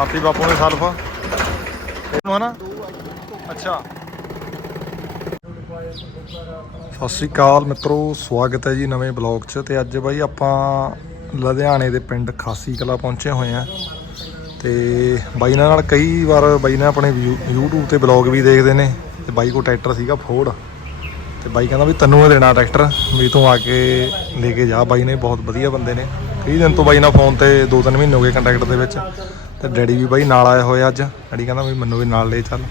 ਮਾਰਤੀ ਬਾਪੂ ਨੇ ਸਲਫ। ਇਹਨੂੰ ਹਨਾ? ਅੱਛਾ। ਸਤਿ ਸ਼੍ਰੀ ਅਕਾਲ ਮਿੱਤਰੋ, ਸਵਾਗਤ ਹੈ ਜੀ ਨਵੇਂ ਬਲੌਗ 'ਚ ਤੇ ਅੱਜ ਬਾਈ ਆਪਾਂ ਲੁਧਿਆਣੇ ਦੇ ਪਿੰਡ ਖਾਸੀ ਕਲਾ ਪਹੁੰਚੇ ਹੋਏ ਆ ਤੇ ਬਾਈ ਨਾਲ ਕਈ ਵਾਰ ਬਾਈ ਨੇ ਆਪਣੇ ਵਿਊ- YouTube ਤੇ ਬਲੌਗ ਵੀ ਦੇਖਦੇ ਨੇ ਤੇ ਬਾਈ ਕੋ ਟਰੈਕਟਰ ਸੀਗਾ ਫੋਰਡ ਤੇ ਬਾਈ ਕਹਿੰਦਾ ਵੀ ਤੈਨੂੰ ਇਹ ਦੇਣਾ ਟਰੈਕਟਰ, ਵੀ ਤੂੰ ਆ ਕੇ ਲੈ ਕੇ ਜਾ। ਬਾਈ ਨੇ ਬਹੁਤ ਵਧੀਆ ਬੰਦੇ ਨੇ। ਕਈ ਦਿਨ ਤੋਂ ਬਾਈ ਨਾਲ ਫੋਨ ਤੇ 2-3 ਮਹੀਨੇ ਹੋ ਗਏ ਕੰਟੈਕਟ ਦੇ ਵਿੱਚ। ਤੇ ਡੈਡੀ ਵੀ ਬਾਈ ਨਾਲ ਆਏ ਹੋਏ ਅੱਜ। ਡੈਡੀ ਕਹਿੰਦਾ ਵੀ ਮੈਨੂੰ ਵੀ ਨਾਲ ਲੈ ਚੱਲ।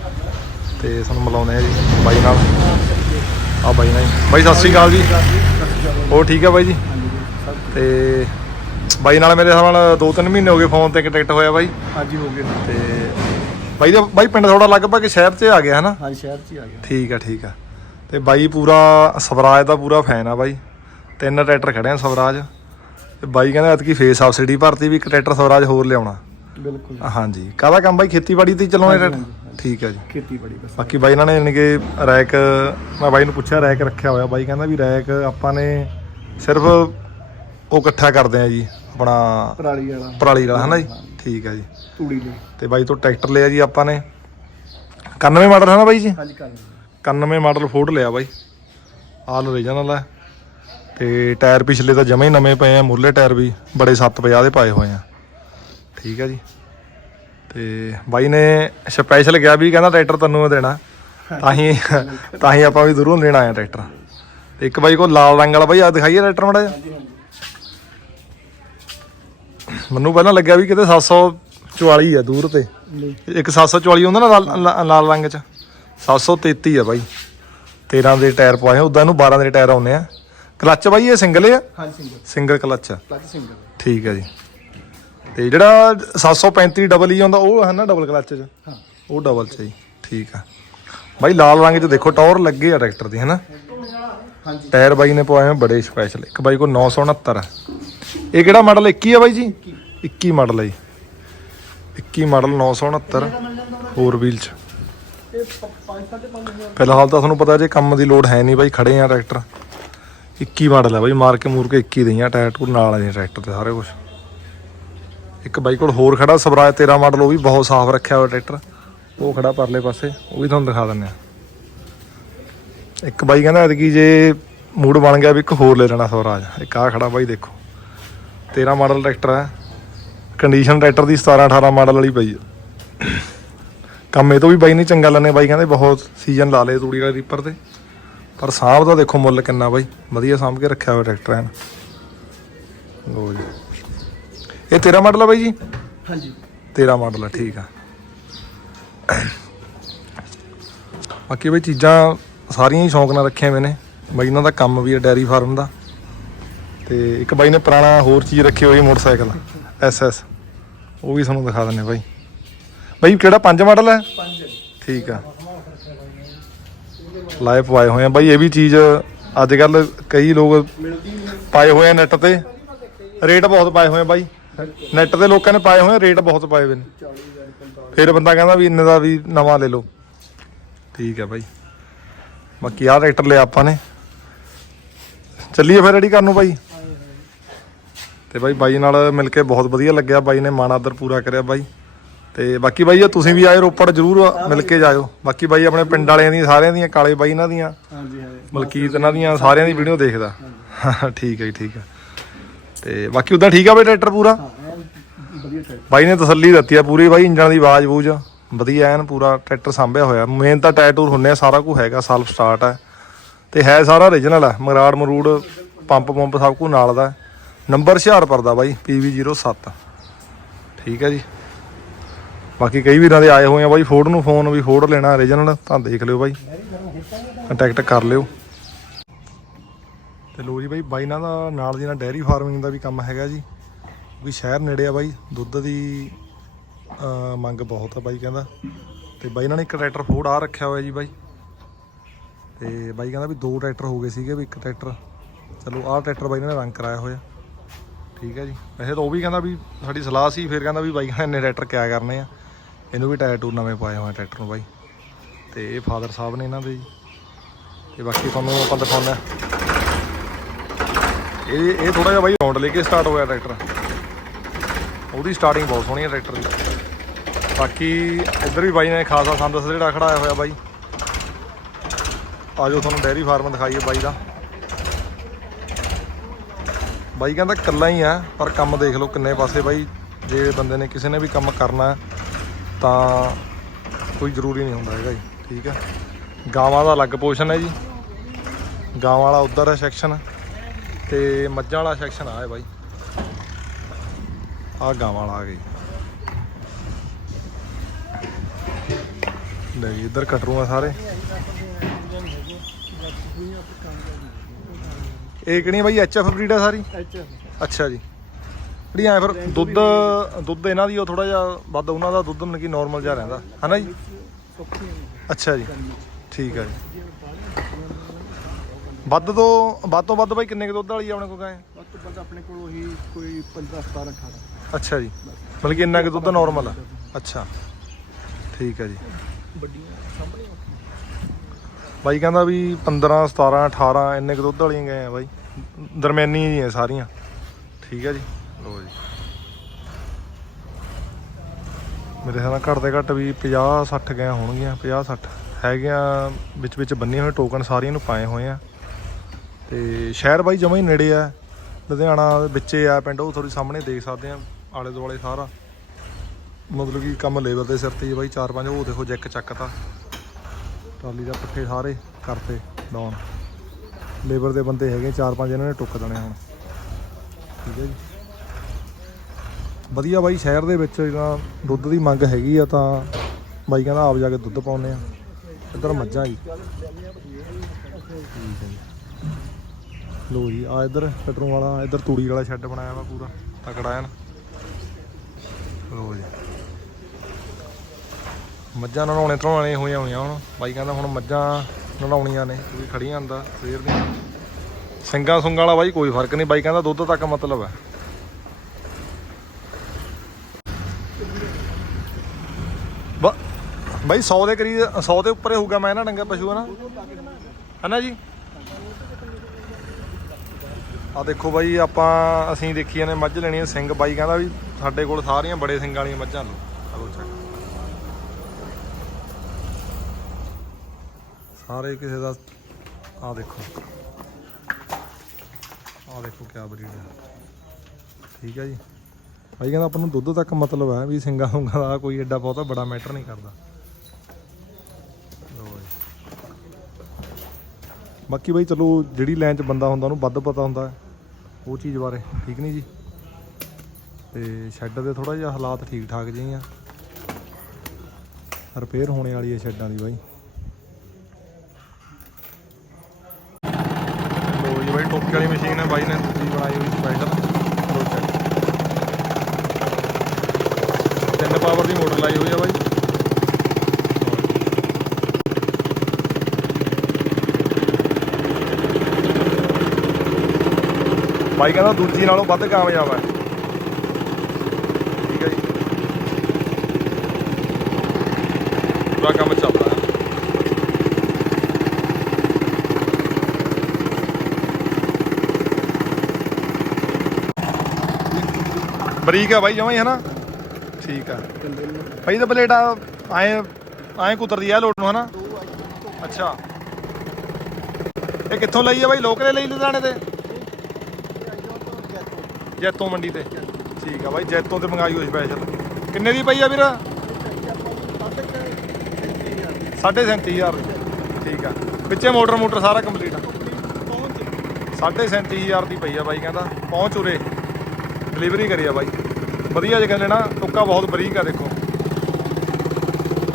ਤੇ ਸਾਨੂੰ ਮਿਲਾਉਂਦੇ ਆ ਜੀ ਬਾਈ ਨਾਲ। ਆ ਬਾਈ ਨਾਲ। ਬਾਈ ਸਤਿ ਸ਼੍ਰੀ ਅਕਾਲ ਜੀ। ਹੋਰ ਠੀਕ ਹੈ ਬਾਈ ਜੀ? ਤੇ ਬਾਈ ਨਾਲ ਮੇਰੇ ਹਿਸਾਬ ਨਾਲ 2-3 ਮਹੀਨੇ ਹੋ ਗਏ ਫੋਨ ਤੇ ਕੰਟੈਕਟ ਹੋਇਆ ਬਾਈ। ਹਾਂਜੀ ਹੋ ਗਏ। ਤੇ ਬਾਈ ਦਾ ਬਾਈ ਪਿੰਡ ਥੋੜਾ ਲਗਭਗ ਸ਼ਹਿਰ 'ਚ ਆ ਗਿਆ ਹਨਾ? ਹਾਂ ਸ਼ਹਿਰ ਚ ਹੀ ਆ ਗਿਆ। ਠੀਕ ਆ ਠੀਕ ਆ। ਤੇ ਬਾਈ ਪੂਰਾ ਸਵਰਾਜ ਦਾ ਪੂਰਾ ਫੈਨ ਆ ਬਾਈ। ਤਿੰਨ ਟਰੈਕਟਰ ਖੜੇ ਆ ਸਵਰਾਜ। ਤੇ ਬਾਈ ਕਹਿੰਦਾ ਐਤਕੀ ਫੇਸ ਸਬਸਿਡੀ ਭਰਤੀ ਵੀ ਇੱਕ ਟਰੈਕਟਰ ਸਵਰਾਜ ਹੋਰ ਲਿਆਉਣਾ। ਬਿਲਕੁਲ ਹਾਂਜੀ। ਕਾਹਦਾ ਕੰਮ ਬਾਈ ਖੇਤੀਬਾੜੀ ਤੇ ਹੀ ਚਲਾਉਣੇ ਟਰੈਕਟਰ ਠੀਕ ਆ ਜੀ। ਖੇਤੀਬਾੜੀ ਬਸ। ਬਾਕੀ ਬਾਈ ਇਹਨਾਂ ਨੇ ਯਾਨੀ ਕਿ ਰੈਕ ਮੈਂ ਬਾਈ ਨੂੰ ਪੁੱਛਿਆ ਰੈਕ ਰੱਖਿਆ ਹੋਇਆ। ਬਾਈ ਕਹਿੰਦਾ ਵੀ ਰੈਕ ਆਪਾਂ ਨੇ ਸਿਰਫ ਉਹ ਇਕੱਠਾ ਕਰਦੇ ਆ ਜੀ ਆਪਣਾ ਪਰਾਲੀ ਵਾਲਾ। ਪਰਾਲੀ ਵਾਲਾ ਹਨਾ ਜੀ? ਠੀਕ ਆ ਜੀ। ਤੂੜੀ ਲਈ। ਤੇ ਬਾਈ ਤੋਂ ਟਰੈਕਟਰ ਲਿਆ ਜੀ ਆਪਾਂ ਨੇ। 91 ਮਾਡਲ ਹੈ ਨਾ ਬਾਈ ਜੀ? ਹਾਂਜੀ ਕਰ 91 ਮਾਡਲ ਫੋਰਡ ਲਿਆ ਬਾਈ। ਆਲ ਓਰੀਜਨਲ ਹੈ। ਤੇ ਟਾਇਰ ਪਿਛਲੇ ਤਾਂ ਜਮੇ ਹੀ ਨਵੇਂ ਪਏ ਆ। ਮੁੱਢਲੇ ਟਾਇਰ ਵੀ ਬੜੇ 750 ਦੇ ਪਾਏ ਹੋਏ ਆ। ਠੀਕ ਹੈ ਜੀ। ਤੇ ਬਾਈ ਨੇ ਸਪੈਸ਼ਲ ਗਿਆ ਵੀ ਕਹਿੰਦਾ ਟਰੈਕਟਰ ਤੈਨੂੰ ਇਹ ਦੇਣਾ। ਤਾਂ ਹੀ ਤਾਂ ਹੀ ਆਪਾਂ ਵੀ ਦੂਰੋਂ ਲੈਣ ਆਏ ਆ ਟਰੈਕਟਰ ਤੇ ਇੱਕ ਬਾਈ ਕੋਲ ਲਾਲ ਰੰਗ ਵਾਲਾ ਬਾਈ ਆ ਦਿਖਾਈਏ ਟਰੈਕਟਰ ਮੜਾ ਜਿਹਾ। ਮੈਨੂੰ ਪਹਿਲਾਂ ਲੱਗਿਆ ਵੀ ਕਿਤੇ 744 ਆ ਦੂਰ ਤੇ। ਇੱਕ 744 ਹੁੰਦਾ ਨਾ ਲਾਲ- ਰੰਗ ਚ। 733 ਆ ਬਾਈ। 13 ਦੇ ਟਾਇਰ ਪਵਾਏ ਉਦਾਂ ਇਹਨੂੰ 12 ਦੇ ਟਾਇਰ ਆਉਨੇ ਆ। ਕਲੱਚ ਬਾਈ ਇਹ ਸਿੰਗਲ ਆ? ਹਾਂ ਸਿੰਗਲ ਸਿੰਗਲ ਕਲੱਚ ਆ। ਪਲੱਗ ਸਿੰਗਲ ਠੀਕ ਆ ਜੀ। ਤੇ ਜਿਹੜਾ 735 ਡਬਲ ਹੀ ਆਉਂਦਾ ਉਹ ਹੈ ਨਾ ਡਬਲ ਕਲੱਚ ਚ? ਹਾਂ। ਉਹ ਡਬਲ ਚ ਜੀ ਠੀਕ ਆ। ਬਾਈ ਲਾਲ ਰੰਗ ਚ ਦੇਖੋ ਟੌਰ ਲੱਗੇ ਆ ਟਰੈਕਟਰ ਦੀ ਹੈਨਾ? ਹਾਂਜੀ। ਟਾਇਰ ਬਾਈ ਨੇ ਪਵਾਏ ਹੋਏ ਬੜੇ ਸਪੈਸ਼ਲ ਇੱਕ ਬਾਈ ਕੋ 969 ਆ। ਇਹ ਕਿਹੜਾ ਮਾਡਲ 21 ਆ ਬਾਈ ਜੀ? 21 ਮਾਡਲ ਆ ਜੀ। 21 ਮਾਡਲ 969 ਫੋਰ ਵੀਲ ਚ। ਇਹ 5 5.5 ਹਜ਼ਾਰ ਫਿਲਹਾਲ ਤਾਂ ਤੁਹਾਨੂੰ ਪਤਾ ਜੇ ਕੰਮ ਦੀ ਲੋਡ ਹੈ ਨਹੀਂ ਬਾਈ ਖੜੇ ਆ ਟਰੈਕਟਰ 21 ਮਾਡਲ ਆ ਬਾਈ ਮਾਰ ਕੇ ਮੂਰ ਕੇ 21 ਦਈਆਂ ਟਾਇਰ ਟੂਰ ਨਾਲ ਆ ਜੀ ਟਰੈਕਟਰ ਤੇ ਸਾਰੇ ਕੁਝ ਇੱਕ ਬਾਈ ਕੋਲ ਹੋਰ ਖੜਾ, ਸਵਰਾਜ 13 ਮਾਡਲ, ਉਹ ਵੀ ਬਹੁਤ ਸਾਫ਼ ਰੱਖਿਆ ਹੋਇਆ ਟਰੈਕਟਰ। ਉਹ ਖੜਾ ਪਰਲੇ ਪਾਸੇ, ਉਹ ਵੀ ਤੁਹਾਨੂੰ ਦਿਖਾ ਦਿੰਦੇ ਆ ਇੱਕ ਬਾਈ ਕਹਿੰਦਾ ਐਤਕੀ ਜੇ ਮੂਡ ਬਣ ਗਿਆ ਵੀ ਇੱਕ ਹੋਰ ਲੈ ਲੈਣਾ ਸਵਰਾਜ, ਇੱਕ ਆ ਖੜਾ ਬਾਈ ਦੇਖੋ। 13 ਮਾਡਲ ਟਰੈਕਟਰ ਹੈ ਕੰਡੀਸ਼ਨ ਟਰੈਕਟਰ ਦੀ 17 18 ਮਾਡਲ ਵਾਲੀ ਪਈ ਆ ਕੰਮ ਇਹ ਤੋਂ ਵੀ ਬਾਈ ਨਹੀਂ ਚੰਗਾ ਲੈਣੇ ਬਾਈ ਕਹਿੰਦੇ ਬਹੁਤ ਸੀਜ਼ਨ ਲਾ ਲਏ ਤੂੜੀ ਵਾਲੇ ਰੀਪਰ ਤੇ। ਪਰ ਸਾਂਭ ਦਾ ਦੇਖੋ ਮੁੱਲ ਕਿੰਨਾ ਬਾਈ, ਵਧੀਆ ਸਾਂਭ ਕੇ ਰੱਖਿਆ ਹੋਇਆ ਟਰੈਕਟਰ ਐਨ ਲੋ ਜੀ। ਇਹ ਤੇਰਾ ਮਾਡਲ ਆ ਬਾਈ ਜੀ? ਹਾਂਜੀ। ਤੇਰਾ ਮਾਡਲ ਆ ਠੀਕ ਆ। ਬਾਕੀ ਬਾਈ ਚੀਜ਼ਾਂ ਸਾਰੀਆਂ ਹੀ ਸ਼ੌਂਕ ਨਾਲ ਰੱਖੀਆਂ ਹੋਏ ਨੇ। ਬਾਈ ਇਹਨਾਂ ਦਾ ਕੰਮ ਵੀ ਹੈ ਡੈਰੀ ਫਾਰਮ ਦਾ। ਤੇ ਇੱਕ ਬਾਈ ਨੇ ਪੁਰਾਣਾ ਹੋਰ ਚੀਜ਼ ਰੱਖੀ ਹੋਈ ਮੋਟਰਸਾਈਕਲ ਐਸ ਐਸ। ਉਹ ਵੀ ਤੁਹਾਨੂੰ ਦਿਖਾ ਦਿੰਨੇ ਬਾਈ। ਬਾਈ ਕਿਹੜਾ ਪੰਜ ਮਾਡਲ ਹੈ ਪੰਜ। ਠੀਕ ਆ। ਲਾਈਵ ਪਾਏ ਹੋਏ ਆ। ਬਾਈ ਇਹ ਵੀ ਚੀਜ਼ ਅੱਜ ਕੱਲ ਕਈ ਲੋਕ ਪਾਏ ਹੋਏ ਆ ਨੈਟ ਤੇ। ਰੇਟ ਬਹੁਤ ਪਾਏ ਹੋਏ ਆ ਬਾਈ। ਨੈਟ ਤੇ ਲੋਕਾਂ ਨੇ ਪਾਏ ਹੋਏ ਰੇਟ ਬਹੁਤ ਪਾਏ ਹੋਏ ਨੇ। 40000 45 ਫਿਰ ਬੰਦਾ ਕਹਿੰਦਾ ਵੀ ਇੰਨੇ ਦਾ ਵੀ ਨਵਾਂ ਲੈ ਲਓ। ਠੀਕ ਹੈ ਬਾਈ। ਬਾਕੀ ਆਹ ਟਰੈਕਟਰ ਲਿਆ ਆਪਾਂ ਨੇ। ਚੱਲੀਏ ਫਿਰ ਰੈਡੀ ਕਰਨ ਨੂੰ ਬਾਈ। ਤੇ ਬਾਈ ਬਾਈ ਨਾਲ ਮਿਲ ਕੇ ਬਹੁਤ ਵਧੀਆ ਲੱਗਿਆ। ਬਾਈ ਨੇ ਮਾਣ ਆਦਰ ਪੂਰਾ ਕਰਿਆ ਬਾਈ। ਤੇ ਬਾਕੀ ਬਾਈ ਜੇ ਤੁਸੀਂ ਵੀ ਆਏ ਰੋਪੜ ਜਰੂਰ ਮਿਲ ਕੇ ਜਾਇਓ। ਬਾਕੀ ਬਾਈ ਆਪਣੇ ਪਿੰਡ ਵਾਲਿਆਂ ਦੀ ਸਾਰਿਆਂ ਦੀਆਂ ਕਾਲੇ ਬਾਈ ਇਹਨਾਂ ਦੀਆਂ। ਹਾਂਜੀ ਹਾਂ ਮਲਕੀਤ ਇਹਨਾਂ ਦੀਆਂ ਸਾਰਿਆਂ ਦੀ ਵੀਡੀਓ ਦੇਖਦਾ। ਠੀਕ ਹੈ ਜੀ ਠੀਕ ਹੈ। ਤੇ ਬਾਕੀ ਉਦਾਂ ਠੀਕ ਆ ਬਾਈ ਟਰੈਕਟਰ ਪੂਰਾ? ਵਧੀਆ ਟਰੈਕਟਰ। ਬਾਈ ਨੇ ਤਸੱਲੀ ਦਿੱਤੀ ਆ ਪੂਰੀ ਬਾਈ ਇੰਜਣ ਦੀ ਆਵਾਜ਼ ਬੂਝ। ਵਧੀਆ ਐਨ ਪੂਰਾ ਟਰੈਕਟਰ ਸਾਂਭਿਆ ਹੋਇਆ। ਮੇਨ ਤਾਂ ਟਾਇਰ ਟੂਰ ਹੁੰਨੇ ਆ ਸਾਰਾ ਕੁਝ ਹੈਗਾ ਸੈਲਫ ਸਟਾਰਟ ਹੈ ਤੇ ਹੈ ਸਾਰਾ origignal ਹੈ ਮਰਾੜ ਮਰੂੜ ਪੰਪ ਪੰਪ ਸਭ ਕੁਝ ਨਾਲ ਦਾ। ਨੰਬਰ ਹੁਸ਼ਿਆਰਪੁਰ ਦਾ ਬਾਈ PV07 ਠੀਕ ਹੈ ਜੀ। ਬਾਕੀ ਕਈ ਵੀਰਾਂ ਦੇ ਆਏ ਹੋਏ ਆ ਬਾਈ ਫੋਰਡ ਨੂੰ ਫੋਨ ਵੀ ਫੋਰਡ ਲੈਣਾ origignal ਤਾਂ ਦੇਖ ਲਿਓ ਬਾਈ। ਕੰਟੈਕਟ ਕਰ ਲਿਓ। ਤੇ ਲੋ ਜੀ ਬਾਈ ਬਾਈ ਨਾਲ ਦਾ ਨਾਲ ਦੀ ਨਾਲ ਡੈਰੀ ਫਾਰਮਿੰਗ ਦਾ ਵੀ ਕੰਮ ਹੈਗਾ ਜੀ। ਵੀ ਸ਼ਹਿਰ ਨੇੜੇ ਆ ਬਾਈ, ਦੁੱਧ ਦੀ ਮੰਗ ਬਹੁਤ ਆ ਬਾਈ ਕਹਿੰਦਾ। ਤੇ ਬਾਈ ਇਹਨਾਂ ਨੇ ਇੱਕ ਟਰੈਕਟਰ ਫੋਰਡ ਆ ਰੱਖਿਆ ਹੋਇਆ ਜੀ ਬਾਈ। ਤੇ ਬਾਈ ਕਹਿੰਦਾ ਵੀ ਦੋ ਟਰੈਕਟਰ ਹੋ ਗਏ ਸੀਗੇ, ਵੀ ਇੱਕ ਟਰੈਕਟਰ ਚਲੋ ਆਹ ਟਰੈਕਟਰ ਬਾਈ ਇਹਨਾਂ ਨੇ ਰੰਗ ਕਰਾਇਆ ਹੋਇਆ। ਠੀਕ ਹੈ ਜੀ। ਵੈਸੇ ਤਾਂ ਉਹ ਵੀ ਕਹਿੰਦਾ ਵੀ ਸਾਡੀ ਸਲਾਹ ਸੀ, ਫਿਰ ਕਹਿੰਦਾ ਵੀ ਬਾਈ ਕਹਿੰਦਾ ਇੰਨੇ ਟਰੈਕਟਰ ਕਿਆ ਕਰਨੇ ਆ। ਇਹਨੂੰ ਵੀ ਟਾਇਰ ਟੂਰ ਨਵੇਂ ਪਾਏ ਹੋਏ ਟਰੈਕਟਰ ਨੂੰ ਬਾਈ। ਤੇ ਇਹ ਫਾਦਰ ਸਾਹਿਬ ਨੇ ਇਹਨਾਂ ਦੇ ਜੀ। ਤੇ ਬਾਕੀ ਤੁਹਾਨੂੰ ਆਪਾਂ ਦਿਖਾਉਂਦੇ ਆ। ਇਹ ਇਹ ਥੋੜਾ ਜਿਹਾ ਬਾਈ ਰੌਂਡ ਲੈ ਕੇ ਸਟਾਰਟ ਹੋਇਆ ਟਰੈਕਟਰ ਉਹਦੀ ਸਟਾਰਟਿੰਗ ਬਹੁਤ ਸੋਹਣੀ ਹੈ ਟਰੈਕਟਰ ਦੀ। ਬਾਕੀ ਇੱਧਰ ਵੀ ਬਾਈ ਨੇ ਖਾਸਾ ਸੰਦ ਜਿਹੜਾ ਖੜਾਇਆ ਹੋਇਆ ਬਾਈ। ਆਜੋ ਤੁਹਾਨੂੰ ਡੈਰੀ ਫਾਰਮ ਦਿਖਾਈਏ ਬਾਈ ਦਾ। ਬਾਈ ਕਹਿੰਦਾ ਇਕੱਲਾ ਹੀ ਆ, ਪਰ ਕੰਮ ਦੇਖ ਲਓ ਕਿੰਨੇ ਪਾਸੇ ਬਾਈ। ਜੇ ਬੰਦੇ ਨੇ ਕਿਸੇ ਨੇ ਵੀ ਕੰਮ ਕਰਨਾ ਤਾਂ ਕੋਈ ਜ਼ਰੂਰੀ ਨਹੀਂ ਹੁੰਦਾ ਹੈਗਾ ਜੀ, ਠੀਕ ਹੈ ਗਾਵਾਂ ਦਾ ਅਲੱਗ ਪੋਰਸ਼ਨ ਹੈ ਜੀ। ਗਾਵਾਂ ਵਾਲਾ ਉਧਰ ਹੈ ਸੈਕਸ਼ਨ ਤੇ ਮੱਝਾਂ ਵਾਲਾ ਸੈਕਸ਼ਨ ਆ ਹੈ ਬਾਈ। ਆ ਗਾਵਾਂ ਵਾਲਾ ਆ ਗਈ। ਲੈ ਜੀ, ਇੱਧਰ ਕਟਰੂ ਆ ਸਾਰੇ। ਇਹ ਕਿਹੜੀ ਆ ਬਾਈ ਐਚਐਫ ਬਰੀਡ ਆ ਸਾਰੀ? ਅੱਛਾ ਜੀ। ਜਿਹੜੀ ਐ ਫਿਰ ਦੁੱਧ ਦੁੱਧ ਇਹਨਾਂ ਦੀ, ਉਹ ਥੋੜਾ ਜਿਹਾ ਵੱਧ, ਉਹਨਾਂ ਦਾ ਦੁੱਧ ਮਨ ਕੀ ਨਾਰਮਲ ਜਿਹਾ ਰਹਿੰਦਾ। ਹਨਾ ਜੀ? ਅੱਛਾ ਜੀ। ਠੀਕ ਆ ਜੀ। ਵੱਧ ਤੋਂ ਵੱਧ ਤੋਂ ਵੱਧ ਬਾਈ ਕਿੰਨੇ ਕੁ ਦੁੱਧ ਵਾਲੀ ਆ ਆਪਣੇ ਕੋਲ ਗਾਏ ਵੱਧ ਤੋਂ ਵੱਧ ਆਪਣੇ ਕੋਲ ਉਹੀ ਕੋਈ 15 17 18 ਅੱਛਾ ਜੀ। ਮਤਲਬ ਕਿ ਇੰਨਾ ਕੁ ਦੁੱਧ ਨਾਰਮਲ ਆ। ਅੱਛਾ। ਠੀਕ ਹੈ ਜੀ। ਵੱਡੀਆਂ ਸਾਹਮਣੇ ਬਾਈ ਕਹਿੰਦਾ ਵੀ 15 17 18 ਇੰਨੇ ਕੁ ਦੁੱਧ ਵਾਲੀਆਂ ਗਏ ਆ ਬਾਈ। ਦਰਮਿਆਨੀ ਹੀ ਆ ਸਾਰੀਆਂ। ਠੀਕ ਹੈ ਜੀ। ਲੋ ਜੀ। ਮੇਰੇ ਹਿਸਾਬ ਨਾਲ ਘੱਟ ਤੇ ਘੱਟ ਵੀ 50 60 ਗਏ ਹੋਣਗੀਆਂ। 50 60 ਹੈਗੀਆਂ ਵਿੱਚ ਵਿੱਚ ਬੰਨੇ ਹੋਏ ਟੋਕਨ ਸਾਰੀਆਂ ਨੂੰ ਪਾਏ ਹੋਏ ਆ। ਤੇ ਸ਼ਹਿਰ ਬਾਈ ਜਮਾਂ ਹੀ ਨੇੜੇ ਆ। ਲੁਧਿਆਣਾ ਦੇ ਵਿੱਚੇ ਆ, ਪਿੰਡ ਉਹ ਥੋੜੀ ਸਾਹਮਣੇ ਦੇਖ ਸਕਦੇ ਆ ਆਲੇ ਦੁਆਲੇ ਸਾਰਾ। ਮਤਲਬ ਕਿ ਕੰਮ ਲੇਬਰ ਦੇ ਸਿਰ ਤੇ ਹੀ ਬਾਈ ਚਾਰ ਪੰਜ ਉਹ ਦੇਖੋ ਜੈਕ ਚੱਕਤਾ। ਟਰਾਲੀ ਦਾ ਪੱਠੇ ਸਾਰੇ ਕਰਤੇ ਡਾਊਨ। ਲੇਬਰ ਦੇ ਬੰਦੇ ਹੈਗੇ ਚਾਰ ਪੰਜ ਇਹਨਾਂ ਨੇ ਟੁੱਕ ਦੇਣੇ ਹੁਣ। ਠੀਕ ਹੈ ਜੀ। ਵਧੀਆ ਬਾਈ, ਸ਼ਹਿਰ ਦੇ ਵਿੱਚ ਜਿਹੜਾ ਦੁੱਧ ਦੀ ਮੰਗ ਹੈਗੀ ਆ ਤਾਂ ਬਾਈ ਕਹਿੰਦਾ ਆਪ ਜਾ ਕੇ ਦੁੱਧ ਪਾਉਨੇ ਆ। ਇੱਧਰ ਮੱਝਾਂ ਜੀ। ਠੀਕ ਹੈ ਜੀ। ਲੋ ਜੀ, ਆ ਇੱਧਰ ਕਟਰੂ ਵਾਲਾ, ਇੱਧਰ ਤੂੜੀ ਵਾਲਾ ਸ਼ੈੱਡ ਬਣਾਇਆ ਵਾ ਪੂਰਾ, ਤਕੜਾ ਐਨ ਲੋ ਜੀ। ਮੱਝਾਂ ਨਲਾਉਣੇ ਧਰਾਉਣੇ ਹੋਈਆਂ ਹੋਈਆਂ ਹੁਣ। ਬਾਈ ਕਹਿੰਦਾ ਹੁਣ ਮੱਝਾਂ ਨਲਾਉਣੀਆਂ ਨੇ ਵੀ ਖੜੀਆਂ ਅੰਦਰ, ਸਵੇਰ ਦੀਆਂ। ਸਿੰਘਾਂ ਸੁੰਗਾਂ ਵਾਲਾ ਬਾਈ ਕੋਈ ਫ਼ਰਕ ਨਹੀਂ, ਬਾਈ ਕਹਿੰਦਾ ਦੁੱਧ ਤੱਕ ਮਤਲਬ ਹੈ। ਬਾਈ 100 ਦੇ ਕਰੀਬ 100 ਦੇ ਉੱਪਰ ਹੋਊਗਾ ਮੈਂ ਨਾ ਡੰਗਾ ਪਸ਼ੂ, ਹੈ ਨਾ? ਹੈ ਨਾ ਜੀ? ਆ ਦੇਖੋ ਬਾਈ, ਆਪਾਂ, ਅਸੀਂ ਦੇਖੀਆਂ ਨੇ ਮੱਝ ਲੈਣੀ ਸਿੰਘ ਬਾਈ, ਕਹਿੰਦਾ ਵੀ ਸਾਡੇ ਕੋਲ ਸਾਰੀਆਂ ਬੜੇ ਸਿੰਘ ਵਾਲੀਆਂ ਮੱਝਾਂ ਲਓ ਚਲੋ ਚੱਕ ਸਾਰੇ ਕਿਸੇ ਦਾ ਆ ਦੇਖੋ। ਆ ਦੇਖੋ ਕਿਆ ਬਰੀਡ ਹੈ ਠੀਕ ਹੈ ਜੀ। ਬਾਈ ਕਹਿੰਦਾ ਆਪਾਂ ਨੂੰ ਦੁੱਧ ਤੱਕ ਮਤਲਬ ਹੈ ਵੀ ਸਿੰਘਾਂ ਸੁੰਗਾਂ ਦਾ ਕੋਈ ਐਡਾ ਬਹੁਤਾ ਬੜਾ ਮੈਟਰ ਨਹੀਂ ਕਰਦਾ। ਬਾਕੀ ਬਾਈ ਚਲੋ, ਜਿਹੜੀ ਲਾਈਨ 'ਚ ਬੰਦਾ ਹੁੰਦਾ ਉਹਨੂੰ ਵੱਧ ਪਤਾ ਹੁੰਦਾ। ਉਹ ਚੀਜ਼ ਬਾਰੇ, ਠੀਕ ਨਹੀਂ ਜੀ? ਤੇ ਸ਼ੈੱਡ ਦੇ ਥੋੜਾ ਜਿਹਾ ਹਾਲਾਤ ਠੀਕ ਠਾਕ ਜਿਹੇ ਆ। ਰਿਪੇਅਰ ਹੋਣੇ ਵਾਲੀ ਹੈ ਸ਼ੈੱਡਾਂ ਦੀ ਬਾਈ। ਲੋ ਜੀ ਬਾਈ, ਟੋਕੇ ਵਾਲੀ ਮਸ਼ੀਨ ਹੈ ਬਾਈ ਨੇ ਦੂਜੀ ਬਣਾਈ ਹੋਈ ਸਪੈਸ਼ਲ ਤਿੰਨ ਪਾਵਰ ਦੀ ਮੋਟਰ ਲਾਈ ਹੋਈ ਆ ਬਾਈ। ਬਾਈ ਕਹਿੰਦਾ ਦੂਜੀ ਨਾਲੋਂ ਵੱਧ ਕਾਮਯਾਬ ਹੈ ਠੀਕ ਹੈ ਜੀ। ਪੂਰਾ ਕੰਮ ਚੱਲਦਾ ਹੈ ਬਰੀਕ ਆ ਬਾਈ, ਜਮਾਂ ਹੀ ਹੈ ਨਾ? ਠੀਕ ਆ। ਕੰਦੇ ਨੂੰ ਭਾਈ ਦਾ ਬਲੇਡ ਆ, ਐ ਐ ਕੁਤਰਦੀ ਆ ਲੋਟ ਨੂੰ ਹਨਾ ਅੱਛਾ। ਇਹ ਕਿੱਥੋਂ ਲਈ ਆ ਬਾਈ? ਲੋਕਲੇ ਲਈ ਲੁਧਿਆਣੇ ਤੇ? ਜੈਤੋਂ ਮੰਡੀ ਤੇ। ਠੀਕ ਆ ਬਾਈ, ਜੈਤੋਂ ਤੇ ਮੰਗਾਈ ਹੋਈ ਸਪੈਸ਼ਲ ਕਿੰਨੇ ਦੀ ਪਈ ਆ ਵੀਰ? 37000 ਦੀ ਠੀਕ ਆ। ਵਿੱਚੇ ਮੋਟਰ ਮੋਟਰ ਸਾਰਾ ਕੰਪਲੀਟ ਆ। 37000 ਦੀ ਪਈ ਆ ਬਾਈ ਕਹਿੰਦਾ। ਪਹੁੰਚ ਉਰੇ। ਡਿਲੀਵਰੀ ਕਰੀ ਆ ਬਾਈ। ਵਧੀਆ ਜੇ ਕਹਿੰਦੇ ਨਾ, ਟੋਕਾ ਬਹੁਤ ਬਰੀਕ ਆ ਦੇਖੋ।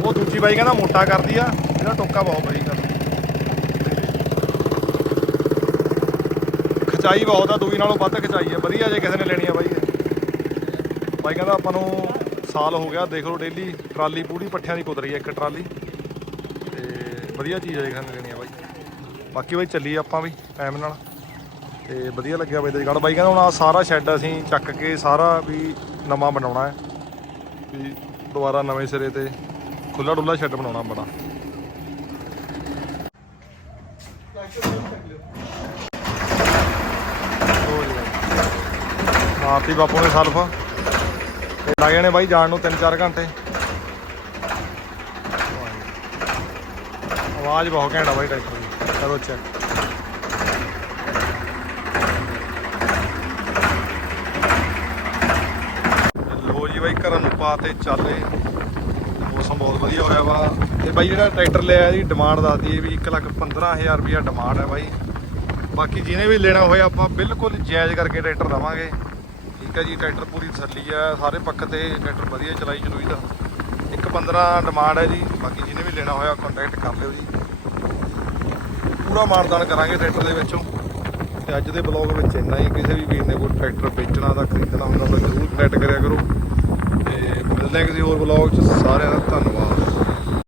ਉਹ ਦੂਜੀ ਬਾਈ ਕਹਿੰਦਾ ਮੋਟਾ ਕਰਦੀ ਆ। ਇਹਦਾ ਟੋਕਾ ਬਹੁਤ ਬਰੀਕ ਆ ਖਚਾਈ ਬਹੁਤ ਆ ਦੂਈ ਨਾਲੋਂ ਵੱਧ ਖਚਾਈ ਆ। ਵਧੀਆ ਜੇ ਕਿਸੇ ਨੇ ਲੈਣੀ ਆ ਬਾਈ। ਬਾਈ ਕਹਿੰਦਾ ਆਪਾਂ ਨੂੰ ਸਾਲ ਹੋ ਗਿਆ, ਦੇਖ ਲਓ ਡੇਲੀ ਟਰਾਲੀ ਪੂਰੀ, ਪੱਠਿਆਂ ਦੀ ਕੁਤਰੀ ਆ ਇੱਕ ਟਰਾਲੀ। ਤੇ ਵਧੀਆ ਚੀਜ਼ ਆ ਜੇ ਕਿਸੇ ਨੇ ਲੈਣੀ ਆ ਬਾਈ। ਬਾਕੀ ਬਾਈ ਚੱਲੀ ਆਪਾਂ ਵੀ ਟਾਈਮ ਨਾਲ। ਤੇ ਵਧੀਆ ਲੱਗਿਆ ਬਾਈ ਦਾ ਜਗੜ ਬਾਈ ਕਹਿੰਦਾ ਹੁਣ ਆ ਸਾਰਾ ਸ਼ੈੱਡ ਅਸੀਂ ਚੱਕ ਕੇ ਸਾਰਾ ਵੀ ਨਵਾਂ ਬਣਾਉਣਾ ਹੈ। ਵੀ ਦੁਬਾਰਾ ਨਵੇਂ ਸਿਰੇ ਤੇ ਖੁੱਲਾ ਡੁੱਲਾ ਸ਼ੈੱਡ ਬਣਾਉਣਾ ਬੜਾ। ਮਾਰਤੀ ਬਾਪੂ ਨੇ ਸਲਫ। ਤੇ ਲੱਗ ਜਾਣੇ ਬਾਈ ਜਾਣ ਨੂੰ 3-4 ਘੰਟੇ। ਆਵਾਜ਼ ਬਹੁਤ ਘੈਂਟ ਬਾਈ ਟਰੈਕਟਰ ਦੀ। ਕਰੋ ਚੈੱਕ। ਲੋ ਜੀ ਬਾਈ ਘਰਾਂ ਨੂੰ ਪਾ ਤੇ ਚੱਲੇ ਮੌਸਮ ਬਹੁਤ ਵਧੀਆ ਹੋਇਆ ਵਾ। ਤੇ ਬਾਈ ਜਿਹੜਾ ਟਰੈਕਟਰ ਲਿਆ ਜੀ ਡਿਮਾਂਡ ਦੱਸਦੀ ਹੈ ਵੀ 1,15,000 ਰੁਪਿਆ ਡਿਮਾਂਡ ਹੈ ਬਾਈ। ਬਾਕੀ ਜਿਹਨੇ ਵੀ ਲੈਣਾ ਹੋਇਆ ਆਪਾਂ ਬਿਲਕੁਲ ਜਾਇਜ਼ ਕਰਕੇ ਟਰੈਕਟਰ ਦਵਾਂਗੇ। ਠੀਕ ਹੈ ਜੀ, ਟਰੈਕਟਰ ਪੂਰੀ ਤਸੱਲੀ ਹੈ ਸਾਰੇ ਪੱਖ ਤੇ ਟਰੈਕਟਰ ਵਧੀਆ ਚਲਾਈ ਚਲੂਈ ਦਾ। ਇੱਕ 15 ਡਿਮਾਂਡ ਹੈ ਜੀ, ਬਾਕੀ ਜਿਹਨੇ ਵੀ ਲੈਣਾ ਹੋਇਆ ਕੰਟੈਕਟ ਕਰ ਲਿਓ ਜੀ। ਪੂਰਾ ਮਾਨਦਾਨ ਕਰਾਂਗੇ ਟਰੈਕਟਰ ਦੇ ਵਿੱਚੋਂ। ਤੇ ਅੱਜ ਦੇ ਬਲੌਗ ਵਿੱਚ ਇੰਨਾ ਹੀ, ਕਿਸੇ ਵੀ ਵੀਰ ਨੇ ਕੋਈ ਟਰੈਕਟਰ ਵੇਚਣਾ ਦਾ ਖਰੀਦਣਾ ਹੁੰਦਾ, ਤਾਂ ਜ਼ਰੂਰ ਕਨੈਕਟ ਕਰਿਆ ਕਰੋ। ਤੇ ਮਿਲਦੇ ਹਾਂ ਕਿਸੇ ਹੋਰ ਬਲੌਗ 'ਚ, ਸਾਰਿਆਂ ਦਾ ਧੰਨਵਾਦ।